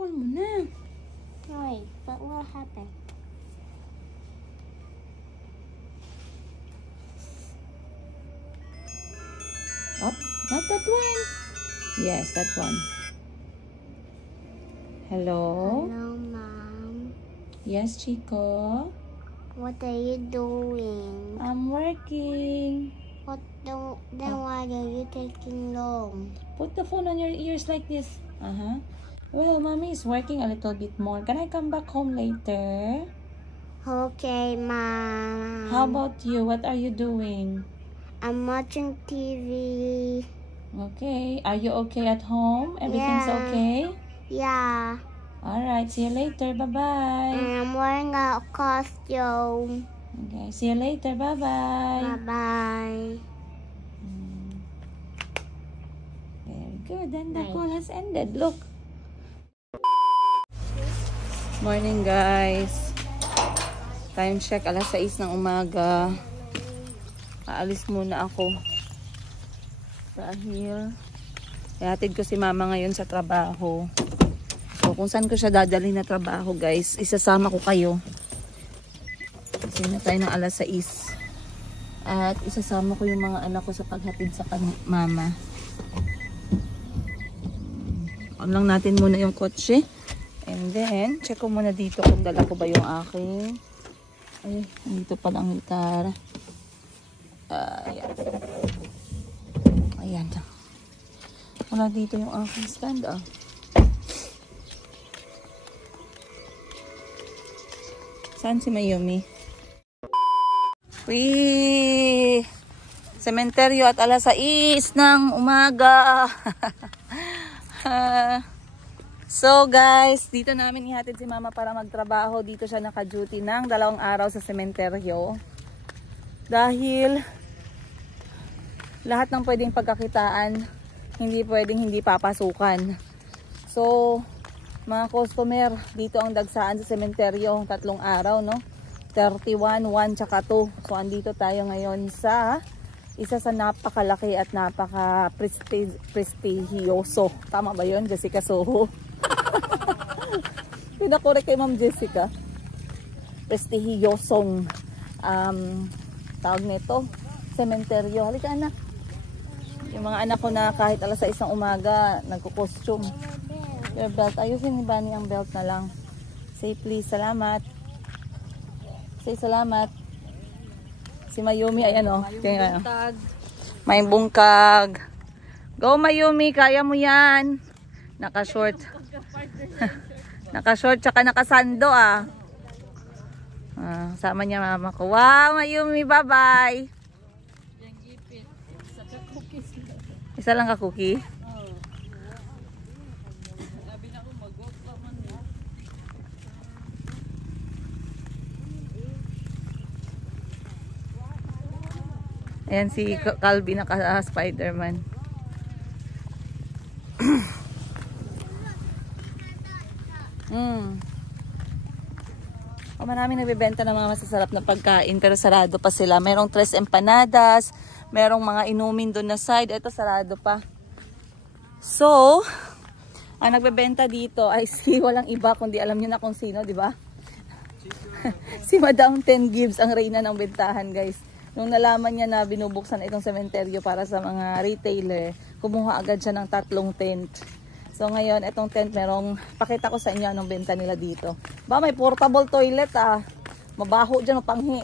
call mo na. Wait, but what happened? Oh, not that one. Yes, that one. Hello? Hello, Mom. Yes, Chico? What are you doing? I'm working. Then why are you taking long? Put the phone on your ears like this. Well, Mommy is working a little bit more. Can I come back home later? Okay, Mom. How about you? What are you doing? I'm watching TV. Okay. Are you okay at home? Everything's Yeah. okay? Yeah. Alright. See you later. Bye-bye. And I'm wearing a costume. Okay. See you later. Bye-bye. Bye-bye. Very good. Then the Nice. call has ended. Look. Morning, guys. Time check. Alas 6 ng umaga. Aalis muna ako. Dahil ihatid ko si mama ngayon sa trabaho. So, kung saan ko siya dadalhin na trabaho, guys, isasama ko kayo. Kasi na tayo ng alas 6. At isasama ko yung mga anak ko sa paghatid sa mama. On lang natin muna yung kotse. And then, check ko muna dito kung dala ko ba yung aking. Ay, dito pa lang gitara. Ayan. Ayan. Wala dito yung aking stand, Saan si Mayumi? Uy! Sementeryo at alas 6 ng umaga. So guys, dito namin ihatid si mama para magtrabaho. Dito siya naka-duty ng 2 araw sa sementeryo. Dahil lahat ng pwedeng pagkakitaan, hindi pwedeng hindi papasukan. So, mga customer, dito ang dagsaan sa sementeryo, 3 araw, no? 31, 1, tsaka 2. So, andito tayo ngayon sa isa sa napakalaki at napaka-prestigyoso. Tama ba yun, Jessica Soho? Pinakorek kay Ma'am Jessica. Prestigyosong tawag nito, sementeryo. Halika, anak. Yung mga anak ko na kahit alas 6 ng umaga, nagko-costume. Your belt. Ayusin ni Bunny ang belt na lang. Say please, salamat. Say salamat. Si Mayumi, ayan o. May bungkag. Go Mayumi, kaya mo yan. Naka-short. Naka-short tsaka nakasando sama niya mama ko. Wow, Mayumi, bye-bye. Isa lang ka cookie? Ayan si Calvin naka-Spider-Man. Maraming nagbebenta ng mga masasarap na pagkain pero sarado pa sila. Merong 3 empanadas, merong mga inumin doon na side. Ito sarado pa. So, ang nagbebenta dito ay si walang iba kundi alam niyo na kung sino, di ba? Si Madam 10 Gibbs ang reyna ng bentahan, guys. Nung nalaman niya na binubuksan itong sementeryo para sa mga retailer, kumuha agad siya ng 3 tent. So ngayon, itong tent merong, pakita ko sa inyo anong benta nila dito. Ba, may portable toilet Mabaho dyan o panghi.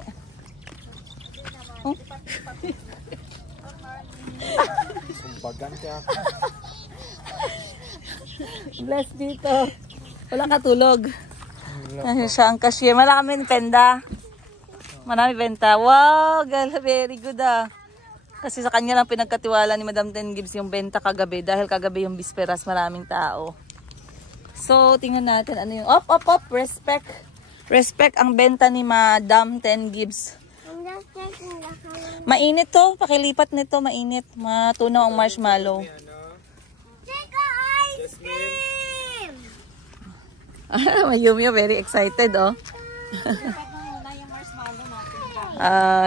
Sumbagan ka. Bless dito. Walang katulog. Kasi siya ang cashier. Maraming penda. Marami benta. Wow, gala, very good Kasi sa kanya lang pinagkatiwala ni Madam 10 Gibbs yung benta kagabi. Dahil kagabi yung bisperas, maraming tao. So, tingnan natin ano yung... Op! Respect! Respect ang benta ni Madam 10 Gibbs. Mainit to. Pakilipat nito, mainit. Matunaw ang marshmallow. Ice cream! Mayumi, very excited,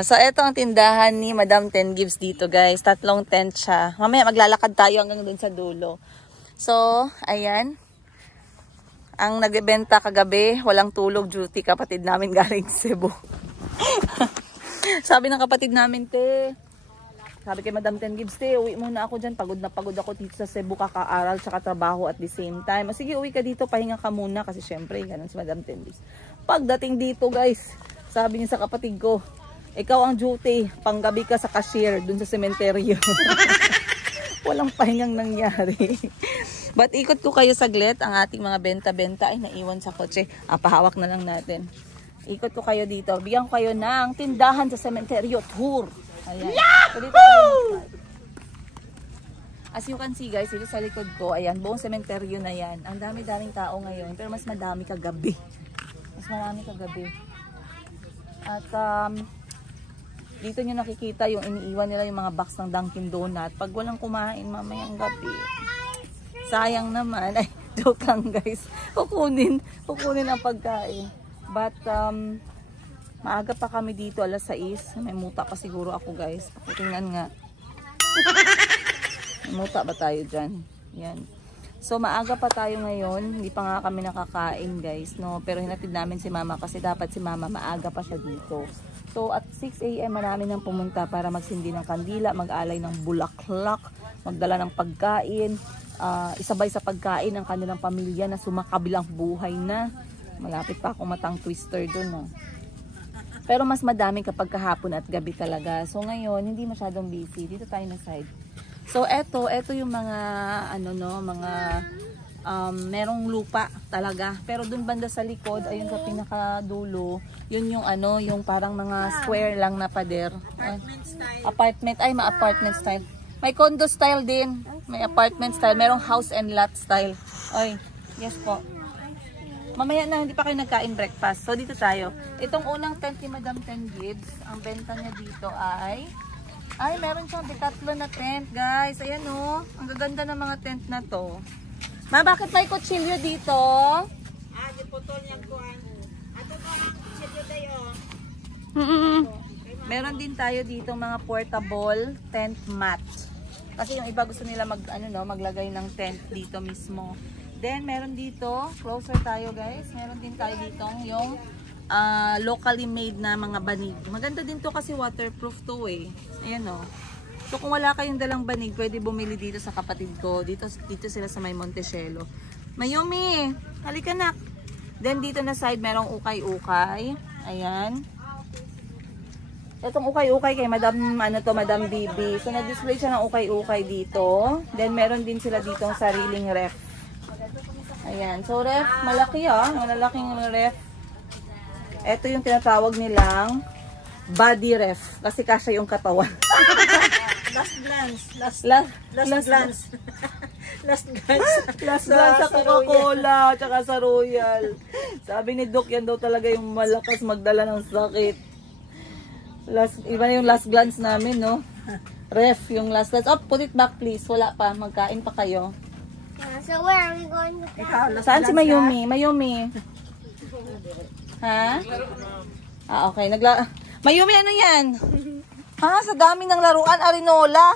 So, ito ang tindahan ni Madam 10 Gibbs dito, guys. 3 tent siya. Mamaya maglalakad tayo hanggang dun sa dulo. So, ayan. Ang nagbebenta kagabi, walang tulog duty, kapatid namin galing Cebu. Sabi ng kapatid namin, te, sabi kay Madam Ten Gibbs, te, uwi muna ako dyan. Pagod na pagod ako dito sa Cebu, kakaaral tsaka trabaho at the same time. O, sige, uwi ka dito, pahinga ka muna. Kasi syempre, ganun si Madam Ten Gibbs. Pagdating dito, guys, sabi niya sa kapatid ko, ikaw ang duty, panggabi ka sa cashier dun sa sementeryo. Walang pahingang nangyari. But ikot ko kayo saglit, ang ating mga benta-benta ay naiwan sa kotse. Pahawak na lang natin. Ikot ko kayo dito. Bigyan ko kayo ng tindahan sa sementeryo tour. Ayan. So, dito tayo. As you can see guys, dito sa likod ko, ayan, buong sementeryo na yan. Ang dami-daming tao ngayon, pero mas madami kagabi. Mas marami kagabi. At dito nyo nakikita yung iniiwan nila yung mga box ng Dunkin Donut. Pag walang kumain mamayang gabi, sayang naman. Ay, joke lang guys. Kukunin ang pagkain. But, maaga pa kami dito, alas 6. May muta pa siguro ako guys. Pakitingnan nga. May muta ba tayo dyan? Yan. So, maaga pa tayo ngayon. Hindi pa nga kami nakakain guys. No? Pero hinatid namin si mama kasi dapat si mama maaga pa siya dito. So, at 6 AM marami nang pumunta para magsindi ng kandila, mag-alay ng bulaklak, magdala ng pagkain, isabay sa pagkain ng kanilang pamilya na sumakabilang buhay na. Malapit pa akong matang twister doon. No? Pero mas madami kapag kahapon at gabi talaga. So, ngayon, hindi masyadong busy. Dito tayo na side. So, eto yung mga, merong lupa talaga. Pero dun banda sa likod, ayun sa pinakadulo, yun yung yung parang mga square lang na pader. Apartment style. May condo style din. May apartment style. Merong house and lot style. Oy, yes po. Mamaya na, hindi pa kayo nagkain breakfast. So, dito tayo. Itong unang tent ni Madam Ten Gibbs, ang benta niya dito ay meron siyang Decathlon na tent, guys. Ayan o. Ang gaganda ng mga tent na to. Ma, bakit may kutsilyo dito? Di putol niyang kuhan. Ato ba ang kutsilyo tayo? Meron din tayo dito mga portable tent mat. Kasi yung iba gusto nila maglagay ng tent dito mismo. Then meron dito, closer tayo guys. Meron din tayo dito yung locally made na mga banig. Maganda din to kasi waterproof to eh. Ayan o. So kung wala kayong dalang banig, pwede bumili dito sa kapatid ko. Dito sila sa may Montecelo. Mayumi, halika na. Then dito na side merong ukay-ukay. Ayan. Itong ukay-ukay kay Madam Bibi. So na-display siya ng ukay-ukay dito. Then meron din sila dito ang sariling ref. Ayan. So ref, malaki malalaking ref. Ito yung tinatawag nilang body ref. Kasi kasya yung katawan. Last glance. Last glance sa Coca-Cola tsaka sa Royal. Sabi ni Doc, yan daw talaga yung malakas magdala ng sakit. Iba na yung last glance namin, no? Ref, yung last glance. Oh, put it back please. Wala pa. Magkain pa kayo. So where are we going to go? Saan si Mayumi? Mayumi. Ha? Okay. Mayumi, ano yan? Ha? Sa dami ng laruan, Arinola.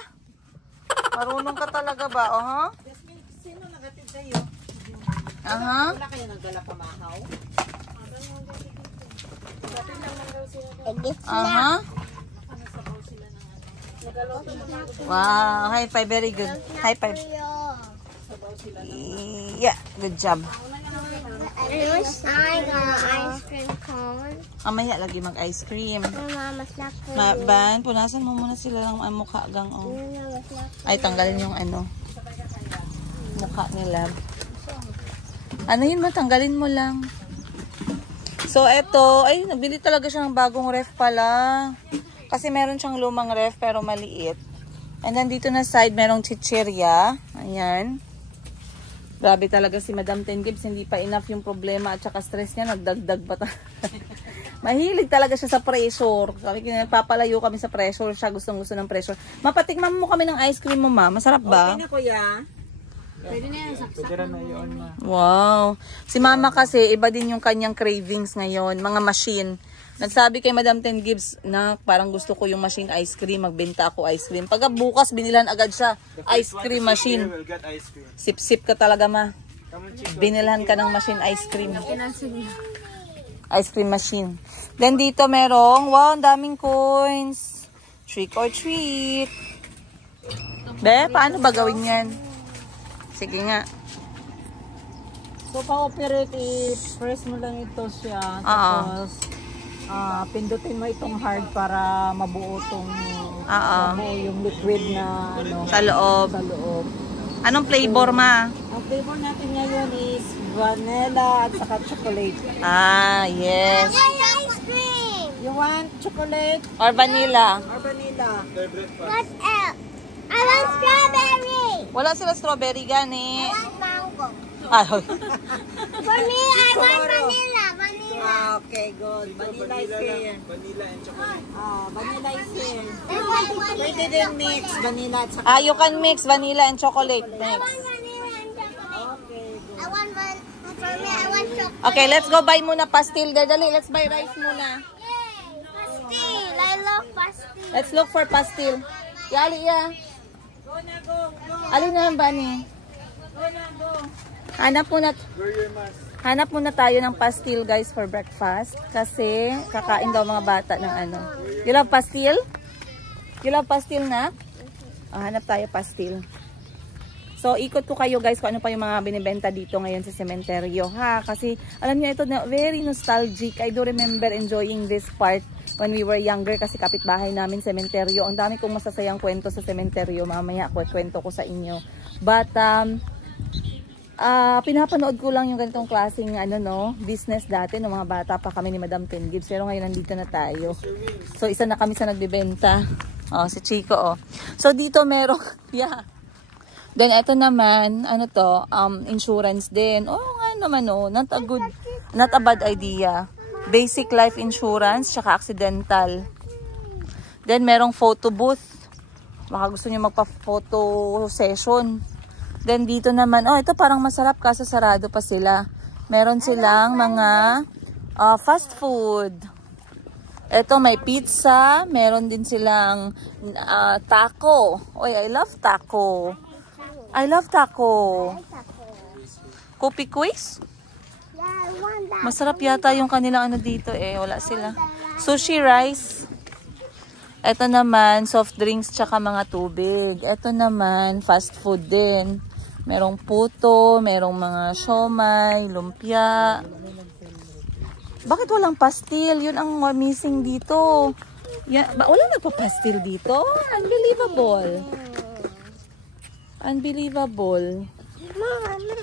Marunong ka talaga ba? Sino nagatid kayo? Wala kayo nagdala pamahaw? Wow, high five, very good. High five. Yeah, good job. I wish I got an ice cream cone. Mamaya lagi mag-ice cream. Mama, slap for Ban, punasan mo muna sila ng mukha gang Ay, tanggalin yung mukha nila. Ano yun, matanggalin mo lang. So, eto, ay, nabili talaga siya ng bagong ref pala. Kasi meron siyang lumang ref pero maliit. And then dito na side, merong chichirya. Ayan. Grabe talaga si Madam Ten Gibbs, hindi pa enough yung problema at saka stress niya, nagdagdag pa Mahilig talaga siya sa pressure. Sabi ko, nagpapalayo kami sa pressure, siya gustong-gusto ng pressure. Mapatikman mo kami ng ice cream mo, ma. Masarap ba? Okay na, kuya. Pwede na yan, saksak. Pwede na yun, ma. Wow. Si mama kasi, iba din yung kanyang cravings ngayon, mga machine. Nagsabi kay Madam Ten Gibbs na parang gusto ko yung machine ice cream, magbenta ako ice cream. Pagka bukas, binilan agad siya ice cream machine. Sip-sip ka talaga, ma. binilhan ka ng machine ice cream. Ice cream machine. Then dito merong, wow, ang daming coins. Trick or treat. Be, paano ba gawin yan? Sige nga. So, pa-operate press mo lang ito siya. Tapos, pindutin mo itong hard para mabuo mabuo yung liquid na ano, Sa loob. sa loob. Anong flavor, ma? Ang flavor natin ngayon is vanilla at saka chocolate. Ah, yes. Ice cream. You want chocolate Or vanilla. or vanilla? What else? I want strawberry. Wala sila strawberry gani. I want mango. Ay, For me, I want vanilla. Vanilla. Okay, good. Vanilla is here. Vanilla and chocolate. Vanilla is here. I want vanilla. Pwede din mix vanilla at saka. you can mix vanilla and chocolate. I Mix. want vanilla and chocolate. Okay, good. I want one. For me, I want chocolate. Okay, let's go buy muna pastil. Dali, let's buy rice muna. Yay! Pastil. I love pastil. Let's look for pastil. Yali ya. Go na, go, go. Alin na ba ni? Go na, go. Hanap muna tayo ng pastil, guys, for breakfast. Kasi kakain daw mga bata ng ano. You love pastil? You love pastil na? Hanap tayo pastil. So, ikot ko kayo, guys, kung ano pa yung mga binibenta dito ngayon sa sementeryo, ha? Kasi, alam niyo, ito na very nostalgic. I do remember enjoying this part when we were younger kasi kapitbahay namin sementeryo. Ang dami kong masasayang kwento sa sementeryo. Mamaya, kwento ko sa inyo. But, pinapanood ko lang yung ganitong klaseng business dati ng mga bata pa kami ni Madam Ken Gibbs. Pero ngayon nandito na tayo. So, isa na kami sa nagbibenta. Si Chico, So, dito merong, yeah. Then, ito naman, insurance din. Nga naman, not a bad idea. Basic life insurance, tsaka accidental. Then, merong photo booth. Baka gusto niyo magpa-photo session. Then, dito naman, ito parang masarap kasi sarado pa sila. Meron silang mga fast food. Ito, may pizza. Meron din silang taco. I love taco. I love taco. Kopi quiz? Yeah, I want that. Masarap yata yung kanilang dito Wala sila. Sushi rice. Ito naman, soft drinks tsaka mga tubig. Ito naman, fast food din. Merong puto, merong mga siomai, lumpia. Bakit walang pastil? Yun ang missing dito. Wala nagpa-pastil dito? Unbelievable. Unbelievable.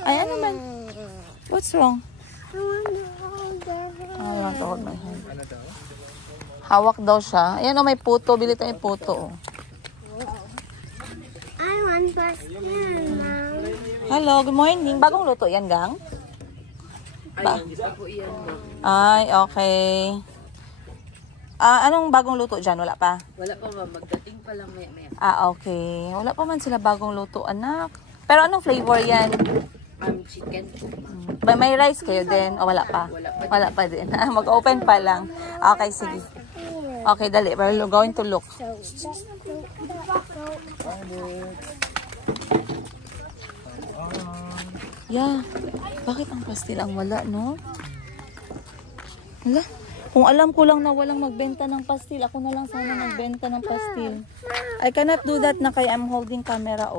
Ay, ano man? What's wrong? I want to hold my hand. Hawak daw siya. Ayan may puto. Bili tayo puto. I want pastil, Mom. Hello, good morning. Bagong luto yan, gang? Ay, okay. Anong bagong luto dyan? Wala pa? Wala pa ba? Magdating pa lang maya-maya. Okay. Wala pa man sila bagong luto, anak. Pero anong flavor yan? Chicken. May rice kayo din? O wala pa? Wala pa din. Mag-open pa lang. Okay, sige. Okay, dali. We're going to look. Yeah. Bakit ang pastil ang wala, no? Wala. Kung alam ko lang na walang magbenta ng pastil, ako na lang sana magbenta ng pastil. I cannot do that na kaya I'm holding camera,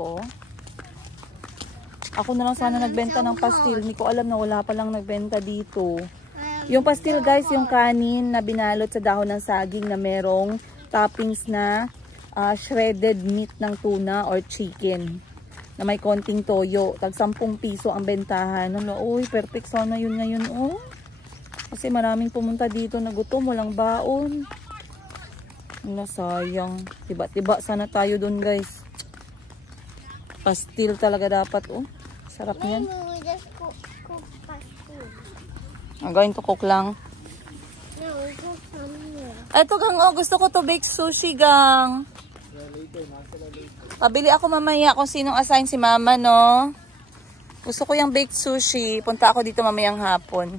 Ako na lang sana nagbenta ng pastil. Hindi ko alam na wala palang nagbenta dito. Yung pastil, guys, yung kanin na binalot sa dahon ng saging na merong toppings na shredded meat ng tuna or chicken na may konting toyo. Tag 10 piso ang bentahan. Uy, perfect sana yun ngayon, Kasi maraming pumunta dito na gutom, walang baon. Sayang. Tiba-tiba sana tayo dun, guys. Pastil talaga dapat, Sarap niyan. We just cook pastil. I'm going to cook lang. No, we cook from here. Ito, gang, gusto ko to bake sushi, gang. Pabili ako mamaya kung sinong assign si mama, no? Gusto ko yung baked sushi. Punta ako dito mamayang hapon.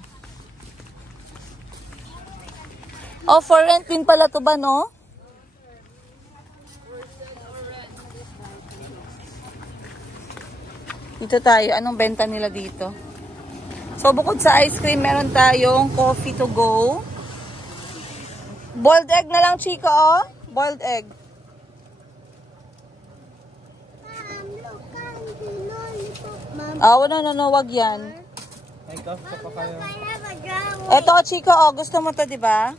For rent din pala to ba, no? Dito tayo. Anong benta nila dito? So, bukod sa ice cream, meron tayong coffee to go. Boiled egg na lang, Chico, oh. Boiled egg. Look, candy lollipop. Mom, No, wag yan. Ay, kafe pa kayo. I have a drawing. Eto, Chico, oh. Gusto mo to, di ba?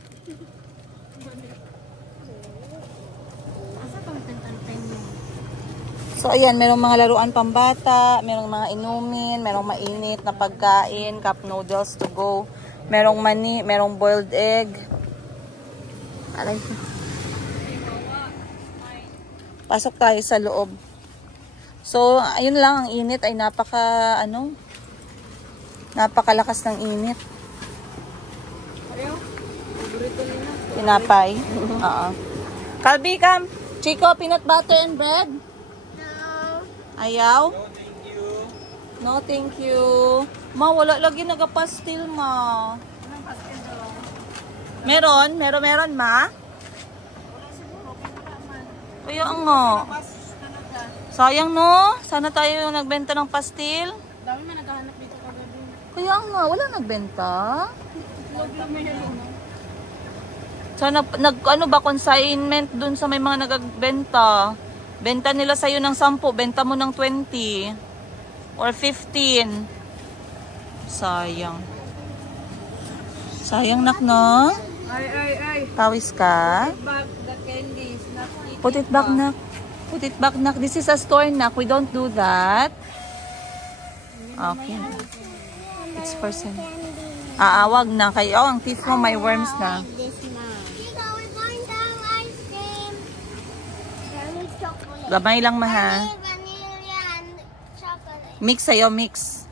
So, ayan, merong mga laruan pambata, merong mga inumin, merong mainit na pagkain, cup noodles to go, merong mani, merong boiled egg. Aray. Pasok tayo sa loob. So, ayun lang, ang init ay napakalakas ng init. Tinapay. Oo. Kalbi, come. Chico, peanut butter and bread? Ayaw? No, thank you. Ma, wala lagi nagapastil, ma. Meron, ma. Kaya nga. Sayang, no? Sana tayo yung nagbenta ng pastil. Dami man naghahanap dito kagabi. Kaya nga, wala nagbenta. Sana, consignment dun sa may mga nagagbenta. Benta nila sa'yo ng 10, benta mo ng 20 or 15. Sayang. Sayang, nak, no? Ay. Pawis ka? Back the candies. Not eating. Put it back, nak. Put it back, nak. This is a store, nak. We don't do that. Okay. It's for sale. Wag na kayo. Oh, ang teeth mo may worms na. This now. Chico, we're going to have ice cream. Tell me chocolate. Gamay lang, maha. Vanilla and chocolate. Mix sa'yo, mix.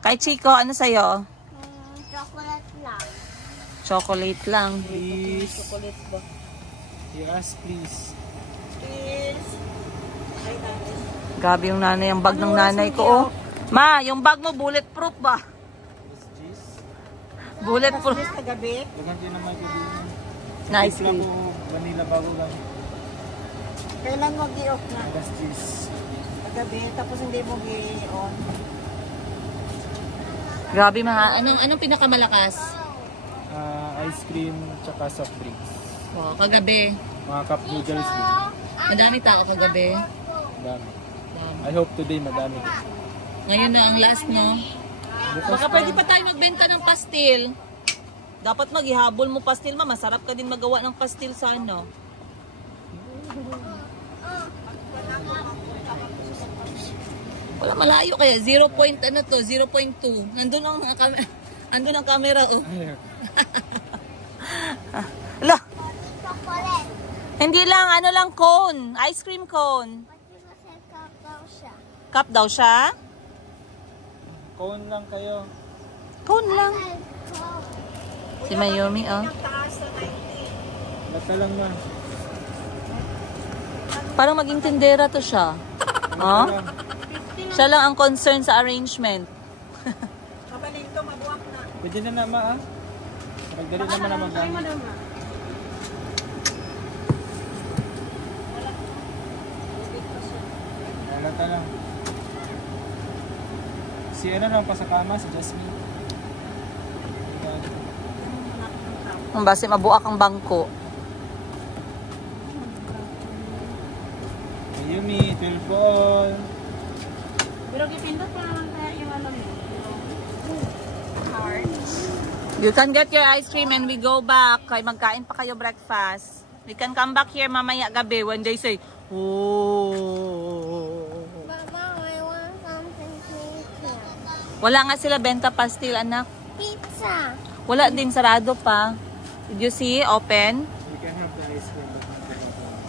Kay Chico, ano sa'yo? Chocolate lang. Chocolate lang. Please. Yes, please. Grabe yung nanay, ang bag ng nanay ko, oh. Ma, yung bag mo bulletproof ba? Bulletproof. Kagabi. Dagan din naman ko din. Nice lang cream. ko, vanilla bago lang. Kailan mo gi-off na? Gas cheese. Kagabi, tapos hindi mo gi-on. Grabe, ma. Anong pinakamalakas? Ice cream, tsaka soft drinks. Wow, kagabi. Mga cup noodles din. Madami tao kagabi. Dami. I hope today madami din. Ngayon na ang last, no? Baka pwede pa tayo magbenta ng pastil. Dapat maghihabol mo pastil, ma. Masarap ka din magawa ng pastil sa ano. Wala, malayo kaya. 0.2. Nandun ang camera, oh. Ala. Chocolate. Hindi lang, ano lang, cone. Ice cream cone. What you say, kakao siya? Cup daw siya? Cone lang kayo. Cone lang. Si Mayumi, oh. Bata lang man. Parang maging tindera to siya. Oh? Siya lang ang concern sa arrangement. Kapalinto, mabuak na. Pwede na naman, Magdali naman na magdali. Wala lang. Si ano naman pa sa kama, si Jasmine. Kung base mabuak ang bangko. Yumi, Tilpon. Pero kipindot pa naman kaya yung ano mo. Hard. You can get your ice cream and we go back. Kay magkain pa kayo breakfast. We can come back here mamaya gabi when they say, oh. Mama, I want something to eat here. Wala nga sila benta pastil, anak. Pizza. Wala din, sarado pa. Did you see? Open. We can have the ice cream. But not the other one.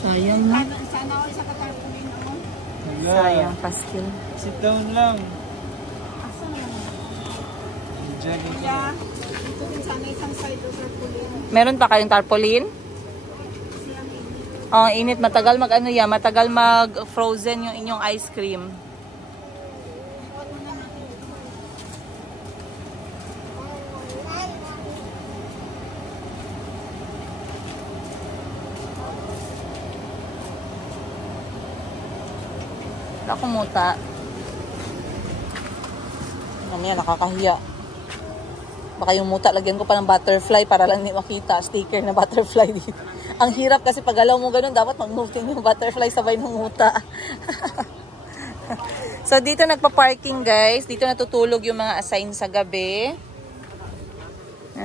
Sayang na. Sana ako isa katarpunin ako. Sayang pastil. Sit down lang. Asa naman? Diyan ito. Yeah. Ito din sana isang side o tarpaulin. Meron pa kayong tarpaulin? Oh, init. Matagal matagal mag-frozen yung inyong ice cream. Wala akong muta. Mamaya nakakahiya. Baka yung muta, lagyan ko pa ng butterfly para lang hindi makita. Sticker na butterfly dito. Ang hirap kasi pag galaw mo ganun, dapat mag-move din yung butterfly sabay ng muta. So dito nagpa-parking guys. Dito natutulog yung mga assign sa gabi.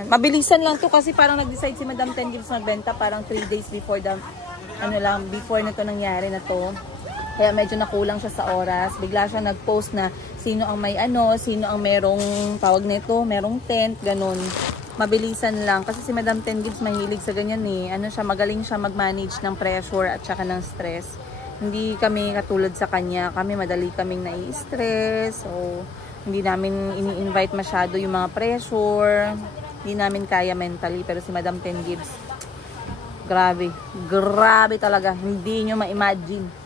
Mabilisan lang to kasi parang nag-decide si Madam Ten Gibbs magbenta parang 3 days before before na to nangyari na to. Kaya medyo nakulang siya sa oras. Bigla siya nag-post na sino ang may sino ang merong tawag nito, merong tent, ganun. Mabilisan lang. Kasi si Madam Ten Gibbs mahilig sa ganyan eh. Magaling siya mag-manage ng pressure at saka ng stress. Hindi kami katulad sa kanya. Kami madali kaming nai-stress. So, hindi namin ini-invite masyado yung mga pressure. Hindi namin kaya mentally. Pero si Madam Ten Gibbs, grabe. Grabe talaga. Hindi nyo ma-imagine.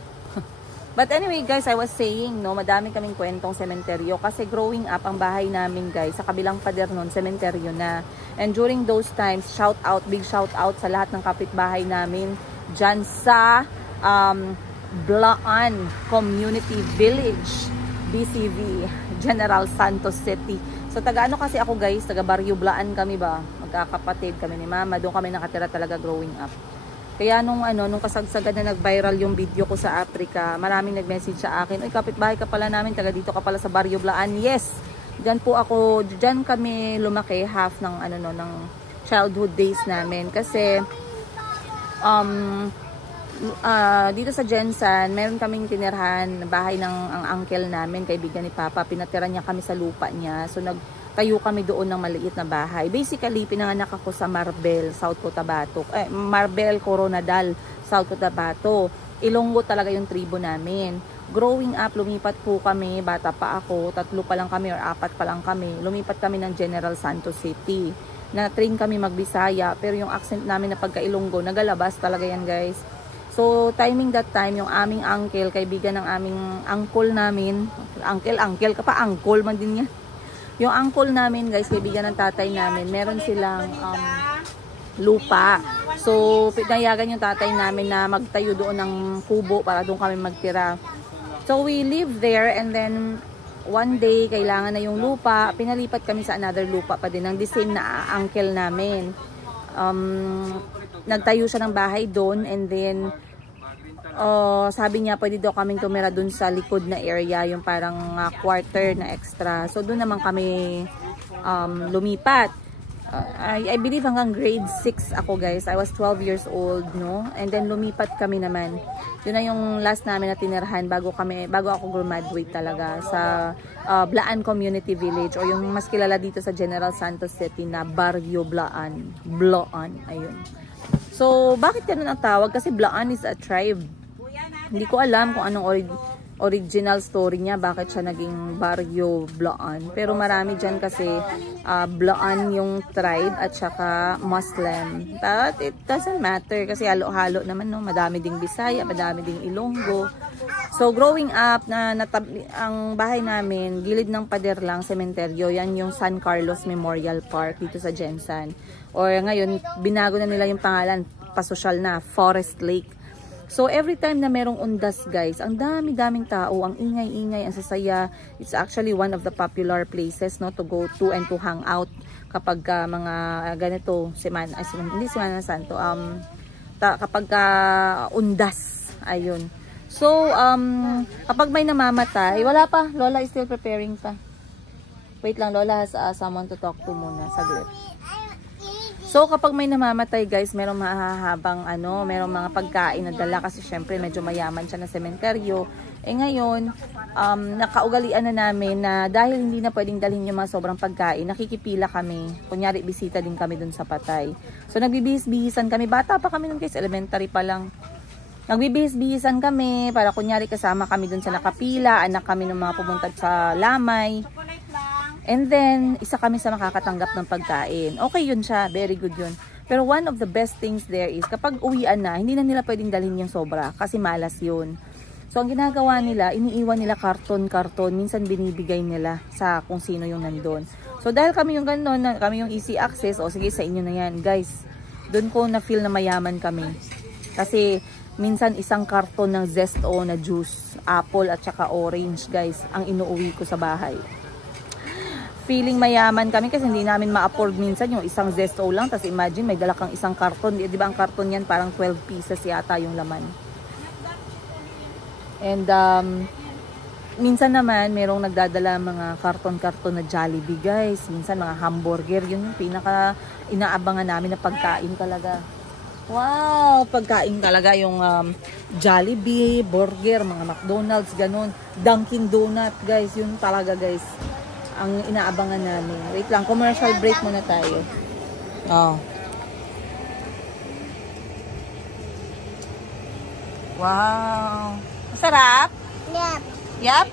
But anyway guys, I was saying, no, madami kaming kwentong sementeryo kasi growing up, ang bahay namin guys, sa kabilang pader nun, sementeryo na. And during those times, big shout out sa lahat ng kapitbahay namin dyan sa Blaan Community Village, BCV, General Santos City. So taga-ano kasi ako guys, taga Barrio Blaan kami ba, magkakapatid kami ni Mama, doon kami nakatira talaga growing up. Kaya nung kasagsagan na nag-viral yung video ko sa Africa, maraming nag-message sa akin, "Uy, kapitbahay ka pala namin, taga dito ka pala sa Barrio Blaan." Yes. Diyan po ako, diyan kami lumaki half ng ng childhood days namin kasi dito sa Jensan, meron kaming tinirhan bahay ng ang uncle namin, kaibigan ni Papa. Pinatira niya kami sa lupa niya. So tayo kami doon ng maliit na bahay. Basically, pinanganak ako sa Marbel, South Cotabato. Marbel, Coronadal, South Cotabato. Ilonggo talaga yung tribo namin. Growing up, lumipat po kami, bata pa ako, 3 pa lang kami or 4 pa lang kami. Lumipat kami ng General Santos City. Na-train kami magbisaya, pero yung accent namin na pagka-Ilonggo, nagalabas talaga yan guys. So, timing that time, yung aming uncle, kaibigan ng aming uncle namin, uncle ka pa, uncle man din yan. Yung uncle namin guys, kaibigan ng tatay namin, meron silang lupa. So, pinayagan yung tatay namin na magtayo doon ng kubo para doon kami magtira. So, we live there and then one day, kailangan na yung lupa. Pinalipat kami sa another lupa pa din ng the same na uncle namin. Nagtayo siya ng bahay doon and then sabi niya pwede daw kaming tumira dun sa likod na area, yung parang quarter na extra. So doon naman kami lumipat. I believe hanggang grade 6 ako guys. I was 12 years old, no? And then lumipat kami naman. Yun na yung last namin na tinirahan bago ako graduate talaga sa Blaan Community Village, o yung mas kilala dito sa General Santos City na Barrio Blaan. Blaan, ayun. So, bakit ganun ang tawag? Kasi Blaan is a tribe. Hindi ko alam kung anong original story niya, bakit siya naging Barrio Blaan. Pero marami dyan kasi Blaan yung tribe at saka Muslim. But it doesn't matter kasi halo-halo naman, no? Madami ding Bisaya, madami ding Ilonggo. So growing up, ang bahay namin, gilid ng pader lang, sementeryo. Yan yung San Carlos Memorial Park dito sa Jensan. Or ngayon, binago na nila yung pangalan, pasosyal na, Forest Lake. So, every time na merong undas, guys, ang dami-daming tao, ang ingay-ingay, ang sasaya. It's actually one of the popular places, no, to go to and to hang out kapag mga ganito, hindi Semana Santo, kapag undas, ayun. So, kapag may namamatay, wala pa, Lola is still preparing pa. Wait lang, Lola has someone to talk to muna, saglit. So, kapag may namamatay guys, merong mahahabang merong mga pagkain na dala kasi syempre medyo mayaman siya na sementeryo. Ngayon, nakaugalian na namin na dahil hindi na pwedeng dalhin yung mga sobrang pagkain, nakikipila kami. Kunyari, bisita din kami dun sa patay. So, nagbibihis-bihisan kami. Bata pa kami nun guys, elementary pa lang. Nagbibihis-bihisan kami para kunyari kasama kami dun sa nakapila, anak kami ng mga pumunta sa lamay. And then, isa kami sa makakatanggap ng pagkain. Okay yun siya. Very good yun. Pero one of the best things there is, kapag uwian na, hindi na nila pwedeng dalhin yung sobra. Kasi malas yun. So, ang ginagawa nila, iniiwan nila karton-karton. Minsan binibigay nila sa kung sino yung nandun. So, dahil kami yung gano'n, kami yung easy access, o sige, sa inyo na yan. Guys, doon ko na-feel na mayaman kami. Kasi, minsan isang karton ng Zesto na juice, apple at saka orange guys, ang inuuwi ko sa bahay. Feeling mayaman kami kasi hindi namin ma-afford minsan yung isang Zesto lang. Tapos imagine may dala kang isang karton. Di ba ang karton yan parang 12 pieces yata yung laman. And minsan naman merong nagdadala mga karton-karton na Jollibee guys. Minsan mga hamburger. Yun yung pinaka inaabangan namin na pagkain talaga. Wow! Pagkain talaga yung Jollibee, burger, mga McDonald's, ganun. Dunkin Donut guys. Yun talaga guys ang inaabangan namin. Wait lang, commercial break muna tayo. Oh. Wow. Masarap? Yep. Yep.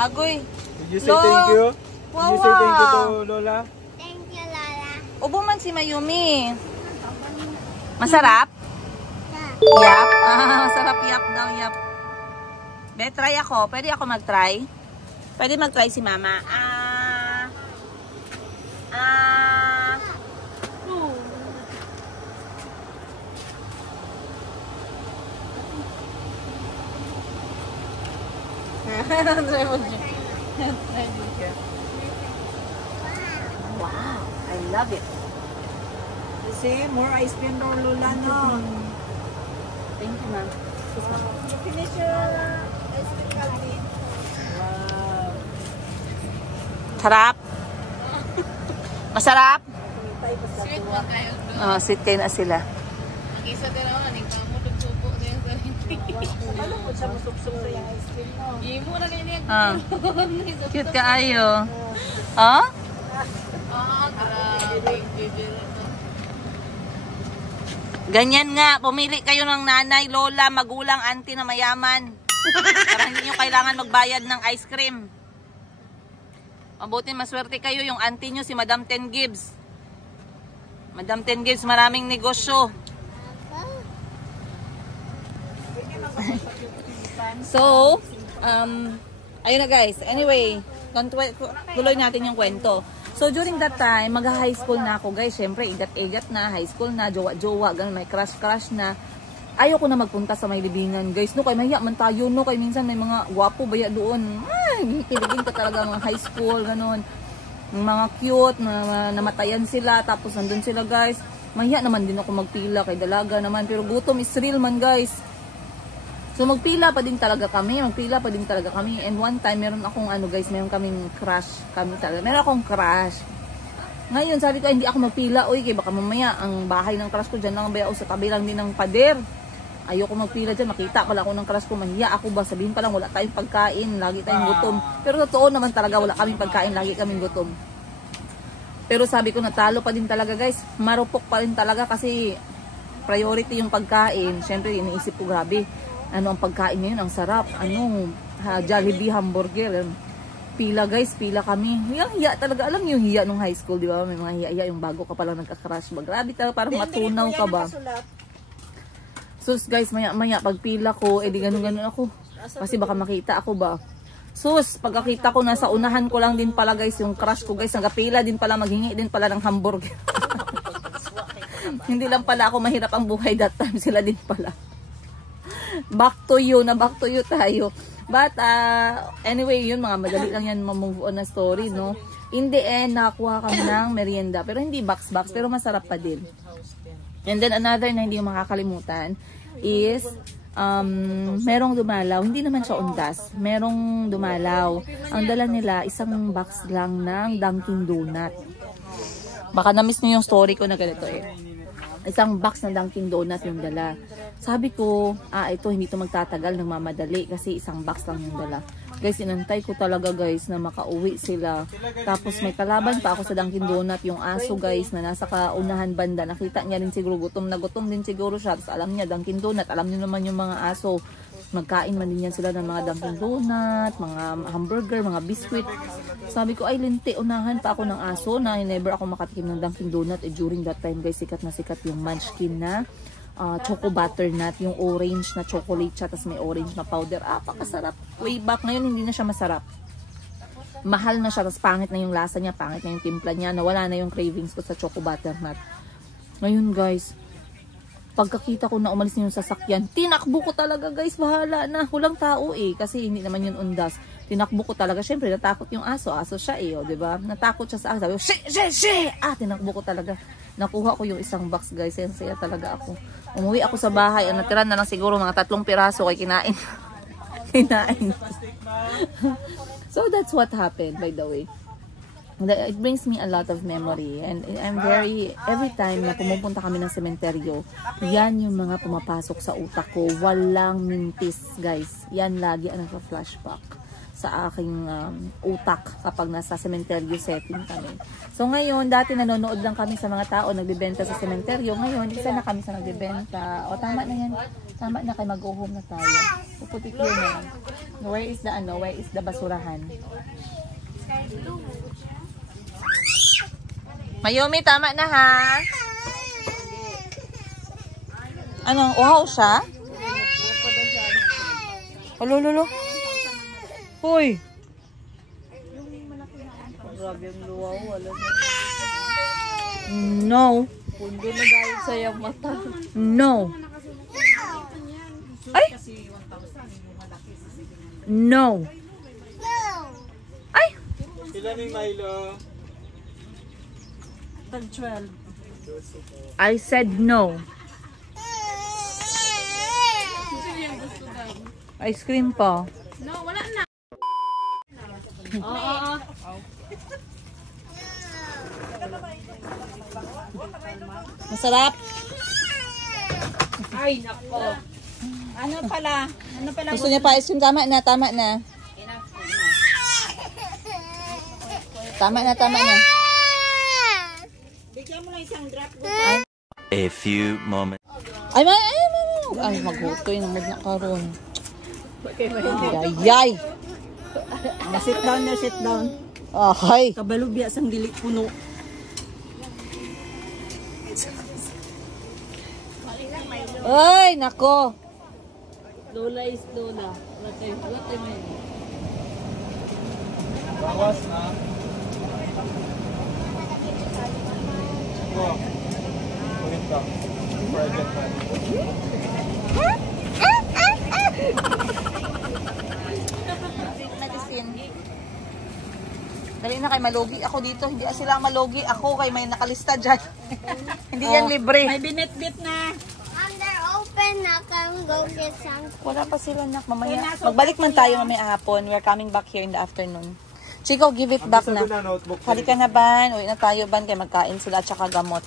Agoy. Did you say thank you? Wow, Did you say thank you to wow. Lola? Thank you, Lola. Ubo man si Mayumi. Masarap? Yeah. Yap. Masarap yap daw, yap. Be, try ako. Pwede ako mag-try? Pwede mag-try si Mama. Wow, I love it. See, more ice cream daw, Lola, no? Thank you, Ma'am. You finish your ice cream, Calvin? Wow. Sarap. Masarap? Sweet mo kayo. Oh, sweet kayo na sila. Mag-isa din naman. Ikaw mo nagsubo din sa hindi. Alam mo siya masupsop sa yung ice cream, no? Imo na ganyan. Ah. Cute ka ayo. Oh? Grabe. Ganyan nga, pumili kayo ng nanay, lola, magulang, auntie na mayaman. Para hindi nyo kailangan magbayad ng ice cream. Mabuti maswerte kayo yung auntie nyo, si Madam Ten Gibbs. Madam Ten Gibbs, maraming negosyo. So, ayun na guys. Anyway, tuloy natin yung kwento. So, during that time, mag-high school na ako guys. Siyempre, igat-igat na, high school na, jowa-jowa, ganun, may crush-crush na. Ayoko na magpunta sa may libingan guys. No, kay mahiya man tayo, no, kay minsan may mga gwapo baya doon. Ay, kiligin ka talaga mga high school, ganun. Mga cute, na namatayan sila, tapos nandun sila guys. Mahiya naman din ako magpila, kay dalaga naman. Pero gutom is real man guys. So magpila pa din talaga kami, And one time, meron akong meron kaming crush kami talaga. Meron akong crush. Ngayon, sabi ko, hindi ako magpila. Uy, kaya baka mamaya, ang bahay ng crush ko dyan lang ba, o sa tabi lang din ng pader. Ayoko magpila dyan, makita pala ako ng crush ko, mahiya ako ba, sabihin pa lang, wala tayong pagkain, lagi tayong gutom. Pero totoo naman talaga, wala kaming pagkain, lagi kaming gutom. Pero sabi ko, natalo pa din talaga guys, marupok pa rin talaga kasi priority yung pagkain. Siyempre, iniisip ko, grabe. Ano ang pagkain ngayon? Ang sarap. Jollibee hamburger. Pila guys, pila kami. Hiya talaga. Alam yung hiya nung high school, di ba? May mga hiya yung bago ka palang nagka-crush. Grabe talaga, parang matunaw ka ba? Sus guys, maya pagpila ko, edi ganun-ganun ako. Kasi baka makita ako ba? Sus, pagkakita ko nasa unahan ko lang din pala guys, yung crush ko guys, nagapila din pala, maghingi din pala ng hamburger. Hindi lang pala ako mahirap ang buhay that time, sila din pala. Back to you tayo. But anyway, yun mga madali lang yan ma-move on na story, no? In the end, nakakuha kami ng merienda. Pero hindi box-box, pero masarap pa din. And then another na hindi yung makakalimutan is merong dumalaw. Hindi naman siya undas. Merong dumalaw. Ang dala nila, isang box lang ng Dunkin Donut. Baka na-miss nyo yung story ko na ganito eh. Isang box ng Dunkin Donut yung dala. Sabi ko, ito hindi to magtatagal ng mamadali kasi isang box lang yung dala. Guys, inantay ko talaga guys na makauwi sila. Tapos may kalaban pa ako sa Dunkin Donut, yung aso guys na nasa kaunahan banda. Nakita niya rin siguro, gutom na gutom din siguro siya. Tapos alam niya, Dunkin Donut, alam niyo naman yung mga aso. Magkain man din yan sila ng mga Dunkin Donut, mga hamburger, mga biscuit. Sabi ko, ay linti, unahan pa ako ng aso na never ako makatikim ng Dunkin Donut. During that time guys, sikat na sikat yung Munchkin na choco butternut, yung orange na chocolate siya, tapos may orange na powder. Pakasarap. Way back ngayon, hindi na siya masarap. Mahal na siya, tapos pangit na yung lasa niya, pangit na yung timpla niya, nawala na yung cravings ko sa choco butternut. Ngayon guys, Pagkakita ko na umalis na yung sasakyan, tinakbo ko talaga guys, bahala na. Walang tao eh, kasi hindi naman yun undas. Tinakbo ko talaga, syempre natakot yung aso siya eh, o, diba? Natakot siya sa akin, sabi ko, she! Tinakbo ko talaga. Nakuha ko yung isang box guys, saya talaga ako. Umuwi ako sa bahay, ang natira na lang siguro mga 3 piraso kay kinain. Kinain. So that's what happened, by the way. It brings me a lot of memory, and I'm every time na pumupunta kami ng sementeryo, yan yung mga pumapasok sa utak ko. Walang mintis guys, yan lagi ang nagpa-flashback sa aking utak kapag nasa sementeryo setting kami. So ngayon, dati nanonood lang kami sa mga tao nagbebenta sa sementeryo. Ngayon, isa na kami sa nagbebenta. O tama na yan, tama na kayo, mag-go home na tayo. Puputik yun na yan. Where is the basurahan? Mayumi, tama na ha. Ano, uhaw siya? Lolo. Hoy. Grabe ang luwaw, wala na. No. Pundo na dahil sa iyang mata. No. Ay. No. Ay. Ilan yung Milo? Tag 12. I said no. Ice cream pa. No, wala na. Masarap. Ay, nako. Ano pala? Gusto niya pa ice cream? Tama na. Tama na. Bigyan mo lang isang drop. A few moments. Ay, maghutoy na mo na karon. Yay! Sit down. Ay! Kabalubya sang dili puno. Ay, nako! Lola is Lola. Wala tayo may. Bawas na. Go. Ulit ka. Project man. Medicine. Dali na kay malugi ako dito. Hindi sila malugi. Ako kay may nakalista dyan. Hindi yan libre. May binit-bit na. They're open na. Can go get some. Wala pa sila nak mamaya. Magbalik man tayo mamaya hapon. We're coming back here in the afternoon. Chico, give it back na. Halika na ban. Uwi na tayo ban kay magkain sila at saka gamot.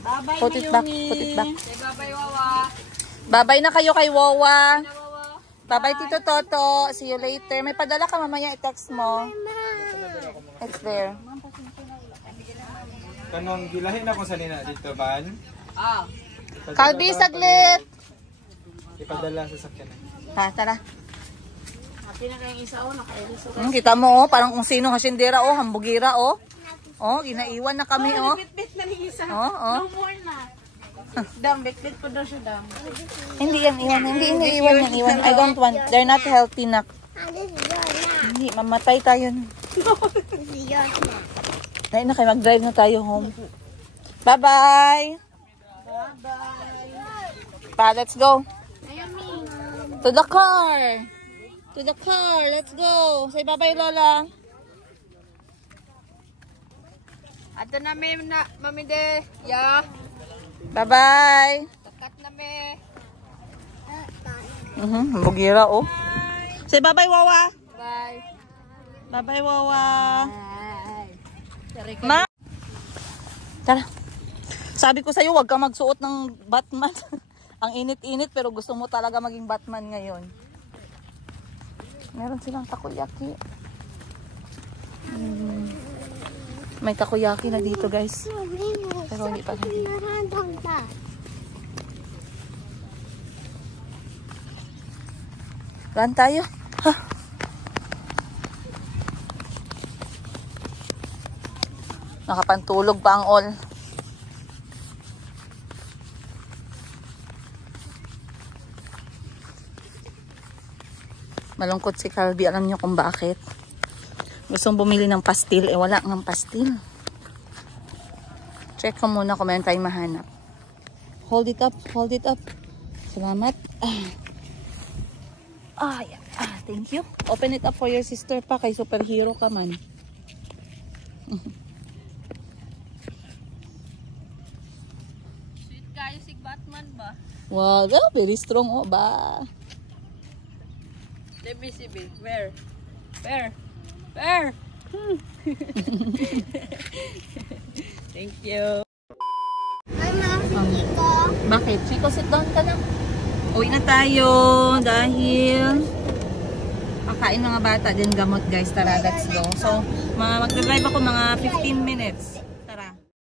Bye-bye, Put it back. Mayumi. Put it back. Bye-bye, Wawa. Bye-bye na kayo kay Wawa. Bye-bye Tito Toto. See you later. May padala ka mamaya. I-text mo. It's there. Kanong gilahin ako sa nina dito, Ban? Kalbi, saglit. Ipadala sa sakyan. Ha, tara. Happy na kayong isa, nakailis. Kita mo, parang kung sino hasindera, hambugira, ginaiwan na kami, Bit-bit na ni isa. No more na. Dam, bit-bit po daw siya, dam. Hindi yan iwan. Hindi iniiwan yan iwan. I don't want. They're not healthy, nak. This is yours now. Hindi, mamatay tayo. This is yours now. Ay na kayo, mag-drive na tayo home. Bye-bye! Pa, let's go. To the car! To the car! Let's go! Say bye-bye, Lola. Ato na may mami de. Ya. Bye-bye! Takat na may. Bugira, Say bye-bye, Wawa. Bye. Bye-bye, Wawa. Ma! Tara. Sabi ko sa'yo, huwag ka magsuot ng Batman. Ang init-init, pero gusto mo talaga maging Batman ngayon. Meron silang takoyaki. May takoyaki na dito, guys. Pero hindi pa. Run tayo. Ha? Nakapantulog pa ang all. Malungkot si Calvi. Alam niyo kung bakit? Gustong bumili ng pastil. Wala ng pastil. Check ko muna kung meron tayong mahanap. Hold it up. Hold it up. Salamat. Yeah. Thank you. Open it up for your sister pa. Kay superhero ka man. Sweet kayo si Batman ba? Wow, very strong oh ba. Let me see, babe. Where? Where? Thank you. Bakit? Chico, sit down ka lang. Uwi na tayo dahil kakain mga bata din gamot guys. Tara, let's go. So, magdadrive ako mga 15 minutes.